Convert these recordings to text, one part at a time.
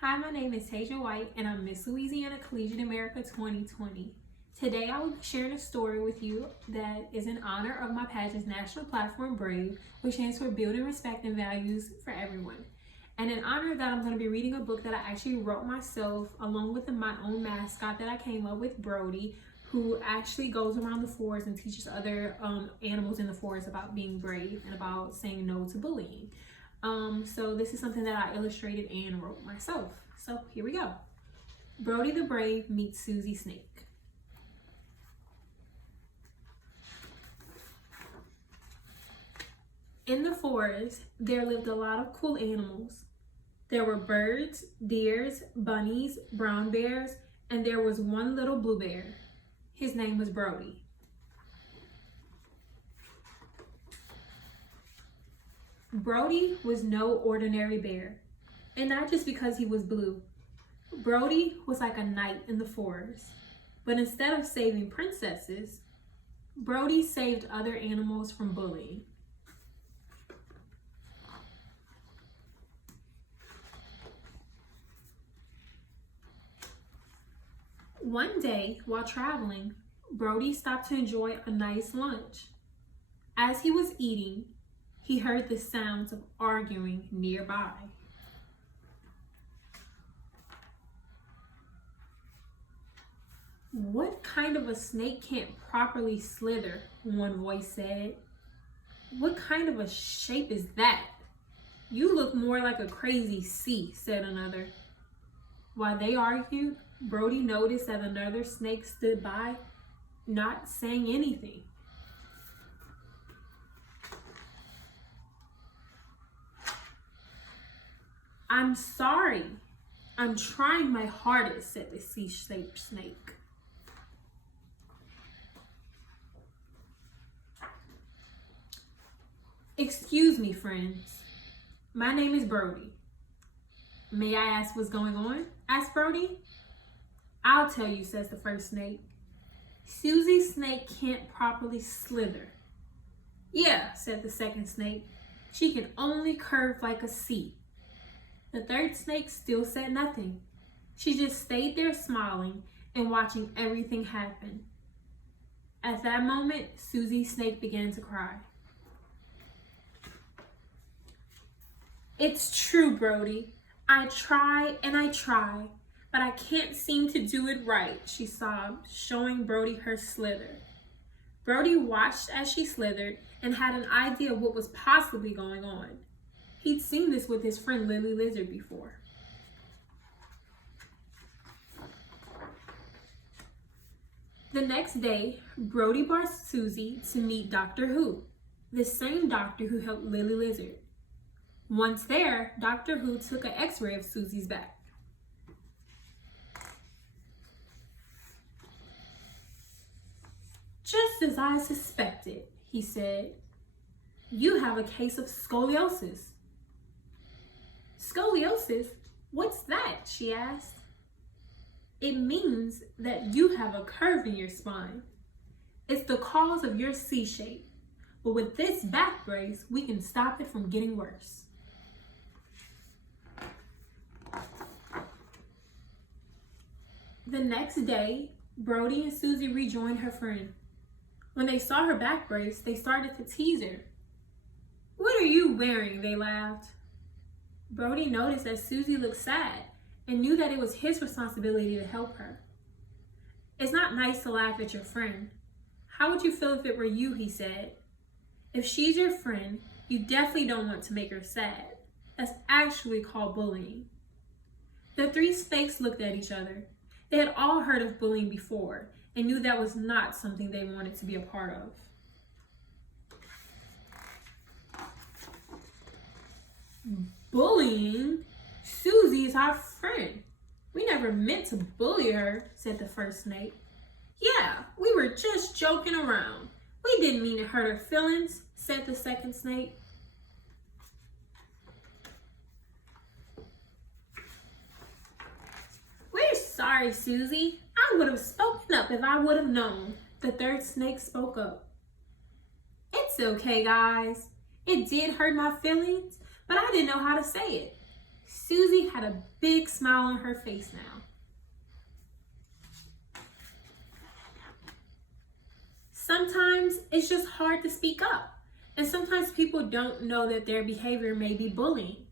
Hi, my name is Taja White, and I'm Miss Louisiana Collegiate America 2020. Today, I will be sharing a story with you that is in honor of my pageant's national platform, Brody, which stands for Building Respect and Values for Everyone. And in honor of that, I'm going to be reading a book that I actually wrote myself, along with my own mascot that I came up with, Brody, who actually goes around the forest and teaches other animals in the forest about being brave and about saying no to bullying. So this is something that I illustrated and wrote myself. So here we go. Brody the Brave meets Suzy Snake. In the forest, there lived a lot of cool animals. There were birds, deers, bunnies, brown bears, and there was one little blue bear. His name was Brody. Brody was no ordinary bear, and not just because he was blue. Brody was like a knight in the forest, but instead of saving princesses, Brody saved other animals from bullying. One day, while traveling, Brody stopped to enjoy a nice lunch. As he was eating, he heard the sounds of arguing nearby. "What kind of a snake can't properly slither?" one voice said. "What kind of a shape is that? You look more like a crazy sea," said another. While they argued, Brody noticed that another snake stood by, not saying anything. "I'm sorry. I'm trying my hardest," said the sea-shaped snake. "Excuse me, friends. My name is Brody." "May I ask what's going on?" asked Brody. "I'll tell you," says the first snake. "Suzy Snake can't properly slither." "Yeah," said the second snake. "She can only curve like a sea." The third snake still said nothing. She just stayed there smiling and watching everything happen. At that moment, Suzy Snake began to cry. "It's true, Brody. I try and I try, but I can't seem to do it right," she sobbed, showing Brody her slither. Brody watched as she slithered and had an idea of what was possibly going on. He'd seen this with his friend Lily Lizard before. The next day, Brody brought Suzy to meet Dr. Who, the same doctor who helped Lily Lizard. Once there, Dr. Who took an x-ray of Suzy's back. "Just as I suspected," he said. "You have a case of scoliosis." "Scoliosis? What's that?" she asked. "It means that you have a curve in your spine. It's the cause of your C shape, but with this back brace, we can stop it from getting worse." The next day, Brody and Suzy rejoined her friend. When they saw her back brace, they started to tease her. "What are you wearing?" they laughed. Brody noticed that Suzy looked sad and knew that it was his responsibility to help her. "It's not nice to laugh at your friend. How would you feel if it were you?" he said. "If she's your friend, you definitely don't want to make her sad. That's actually called bullying." The three snakes looked at each other. They had all heard of bullying before and knew that was not something they wanted to be a part of. "Bullying? Suzy is our friend. We never meant to bully her," said the first snake. "Yeah, we were just joking around. We didn't mean to hurt her feelings," said the second snake. "We're sorry, Suzy. I would have spoken up if I would have known," the third snake spoke up. "It's okay, guys. It did hurt my feelings, but I didn't know how to say it. Suzy had a big smile on her face now. Sometimes it's just hard to speak up, and sometimes people don't know that their behavior may be bullying.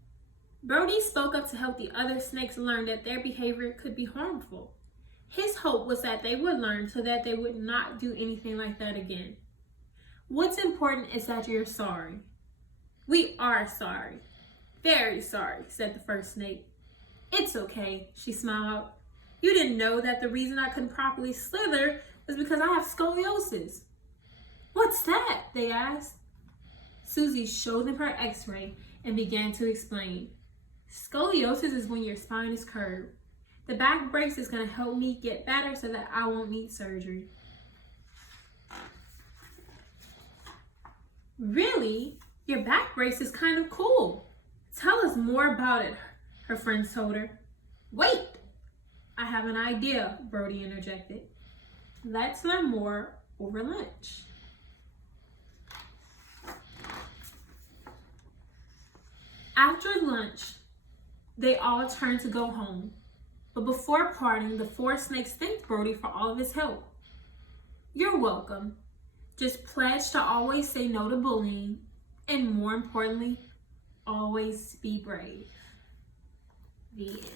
Brody spoke up to help the other snakes learn that their behavior could be harmful. His hope was that they would learn so that they would not do anything like that again. What's important is that you're sorry. We are sorry. Very sorry, said the first snake. It's okay, she smiled. You didn't know that the reason I couldn't properly slither was because I have scoliosis. What's that? They asked. Suzy showed them her x-ray and began to explain. Scoliosis is when your spine is curved. The back brace is going to help me get better so that I won't need surgery. Really? Your back brace is kind of cool. Tell us more about it, her friends told her. Wait! I have an idea, Brody interjected. Let's learn more over lunch. After lunch, they all turned to go home. But before parting, the four snakes thanked Brody for all of his help. You're welcome. Just pledge to always say no to bullying, and more importantly, always be brave. The end.